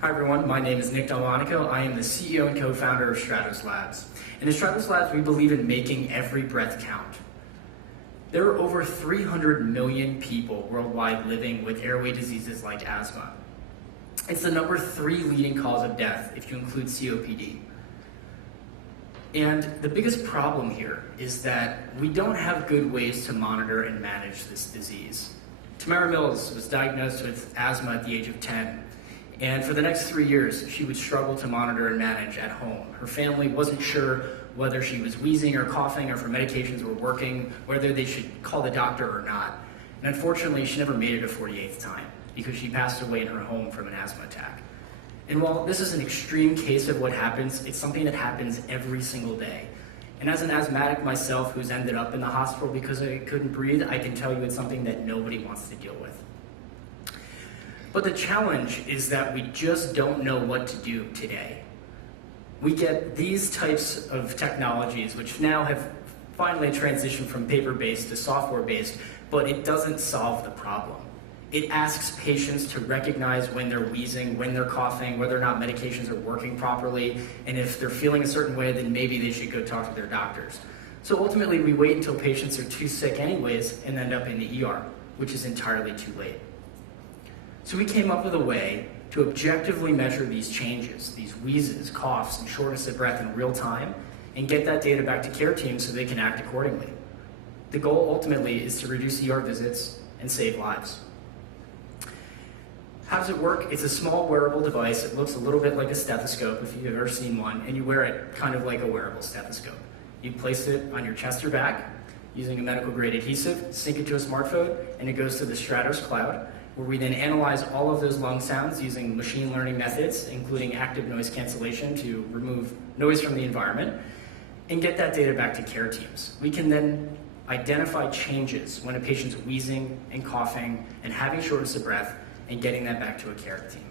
Hi everyone, my name is Nich Delmonico. I am the CEO and co-founder of Strados Labs. And at Strados Labs, we believe in making every breath count. There are over 300 million people worldwide living with airway diseases like asthma. It's the number 3 leading cause of death if you include COPD. And the biggest problem here is that we don't have good ways to monitor and manage this disease. Tamara Mills was diagnosed with asthma at the age of 10. And for the next 3 years, she would struggle to monitor and manage at home. Her family wasn't sure whether she was wheezing or coughing or if her medications were working, whether they should call the doctor or not. And unfortunately, she never made it a 48th time because she passed away in her home from an asthma attack. And while this is an extreme case of what happens, it's something that happens every single day. And as an asthmatic myself who's ended up in the hospital because I couldn't breathe, I can tell you it's something that nobody wants to deal with. But the challenge is that we just don't know what to do today. We get these types of technologies, which now have finally transitioned from paper-based to software-based, but it doesn't solve the problem. It asks patients to recognize when they're wheezing, when they're coughing, whether or not medications are working properly, and if they're feeling a certain way, then maybe they should go talk to their doctors. So ultimately, we wait until patients are too sick anyways and end up in the ER, which is entirely too late. So we came up with a way to objectively measure these changes, these wheezes, coughs, and shortness of breath in real time, and get that data back to care teams so they can act accordingly. The goal ultimately is to reduce ER visits and save lives. How does it work? It's a small wearable device. It looks a little bit like a stethoscope if you've ever seen one, and you wear it kind of like a wearable stethoscope. You place it on your chest or back using a medical grade adhesive, sync it to a smartphone, and it goes to the Strados cloud, where we then analyze all of those lung sounds using machine learning methods, including active noise cancellation to remove noise from the environment, and get that data back to care teams. We can then identify changes when a patient's wheezing and coughing and having shortness of breath and getting that back to a care team.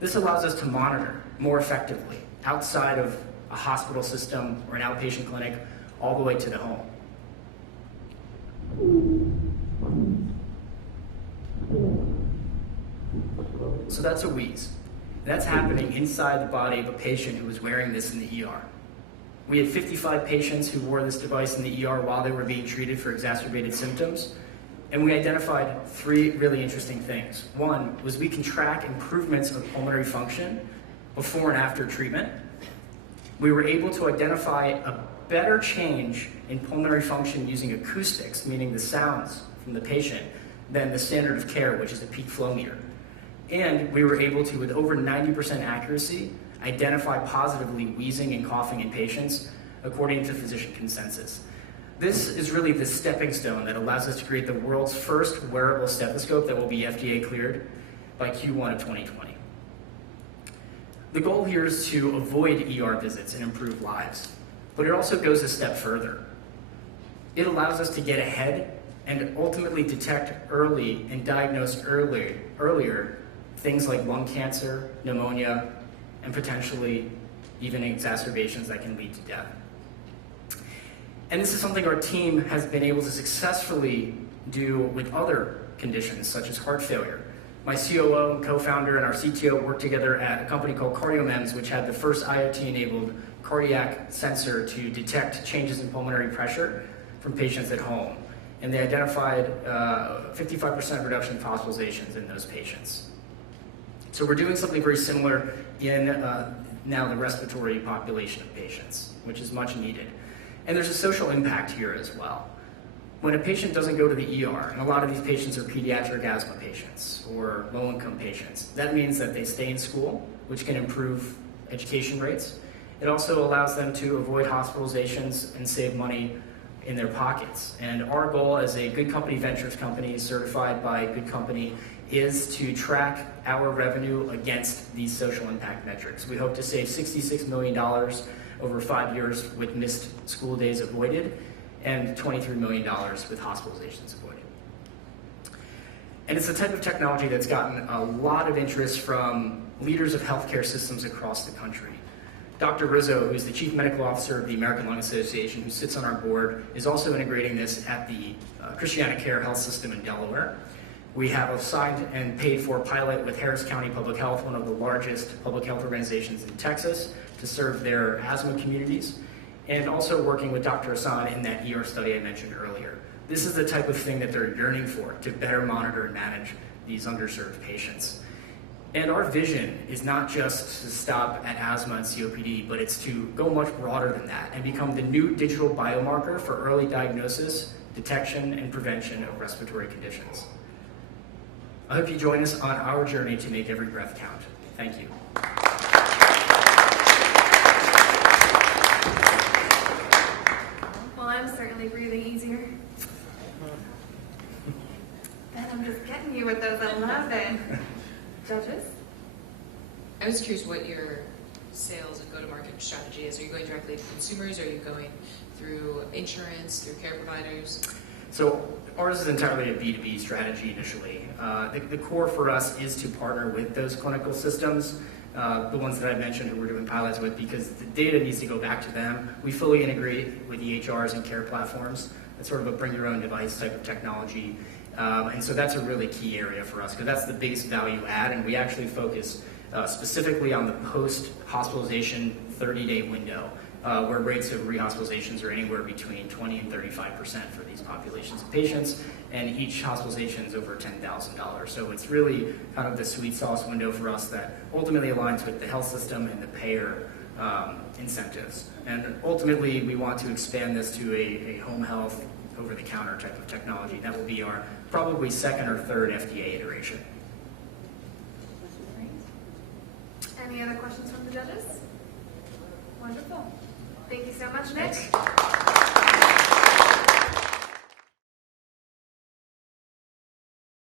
This allows us to monitor more effectively outside of a hospital system or an outpatient clinic all the way to the home. So that's a wheeze. That's happening inside the body of a patient who was wearing this in the ER. We had 55 patients who wore this device in the ER while they were being treated for exacerbated symptoms, and we identified 3 really interesting things. One was we can track improvements of pulmonary function before and after treatment. We were able to identify a better change in pulmonary function using acoustics, meaning the sounds from the patient, than the standard of care, which is a peak flow meter. And we were able to, with over 90% accuracy, identify positively wheezing and coughing in patients according to physician consensus. This is really the stepping stone that allows us to create the world's first wearable stethoscope that will be FDA cleared by Q1 of 2020. The goal here is to avoid ER visits and improve lives, but it also goes a step further. It allows us to get ahead and ultimately detect early and diagnose earlier things like lung cancer, pneumonia, and potentially even exacerbations that can lead to death. And this is something our team has been able to successfully do with other conditions, such as heart failure. My COO and co-founder and our CTO worked together at a company called CardioMEMS, which had the first IoT-enabled cardiac sensor to detect changes in pulmonary pressure from patients at home. And they identified 55% reduction in hospitalizations in those patients. So we're doing something very similar in now the respiratory population of patients, which is much needed. And there's a social impact here as well. When a patient doesn't go to the ER, and a lot of these patients are pediatric asthma patients or low-income patients, that means that they stay in school, which can improve education rates. It also allows them to avoid hospitalizations and save money in their pockets. And our goal as a Good Company Ventures company certified by Good Company is to track our revenue against these social impact metrics. We hope to save $66 million over 5 years with missed school days avoided and $23 million with hospitalizations avoided. And it's the type of technology that's gotten a lot of interest from leaders of healthcare systems across the country. Dr. Rizzo, who's the Chief Medical Officer of the American Lung Association, who sits on our board, is also integrating this at the Christiana Care Health System in Delaware, We have a signed and paid for pilot with Harris County Public Health, one of the largest public health organizations in Texas, to serve their asthma communities, and also working with Dr. Hassan in that ER study I mentioned earlier. This is the type of thing that they're yearning for, to better monitor and manage these underserved patients. And our vision is not just to stop at asthma and COPD, but it's to go much broader than that and become the new digital biomarker for early diagnosis, detection, and prevention of respiratory conditions. I hope you join us on our journey to make every breath count. Thank you. Well, I'm certainly breathing easier. Ben, I'm just getting you with those 11. Judges? I was curious what your sales and go-to-market strategy is. Are you going directly to consumers? Or are you going through insurance, through care providers? So ours is entirely a B2B strategy initially. The core for us is to partner with those clinical systems, the ones that I mentioned who we're doing pilots with, because the data needs to go back to them. We fully integrate with EHRs and care platforms. It's sort of a bring-your-own-device type of technology. And so that's a really key area for us, because that's the base value add, and we actually focus specifically on the post-hospitalization 30-day window, where rates of rehospitalizations are anywhere between 20 and 35% for these populations of patients, and each hospitalization is over $10,000. So it's really kind of the sweet sauce window for us that ultimately aligns with the health system and the payer incentives. And ultimately, we want to expand this to a home health, over-the-counter type of technology. That will be our probably second or third FDA iteration. Any other questions from the judges? Wonderful. Thank you so much, Nick. Thanks.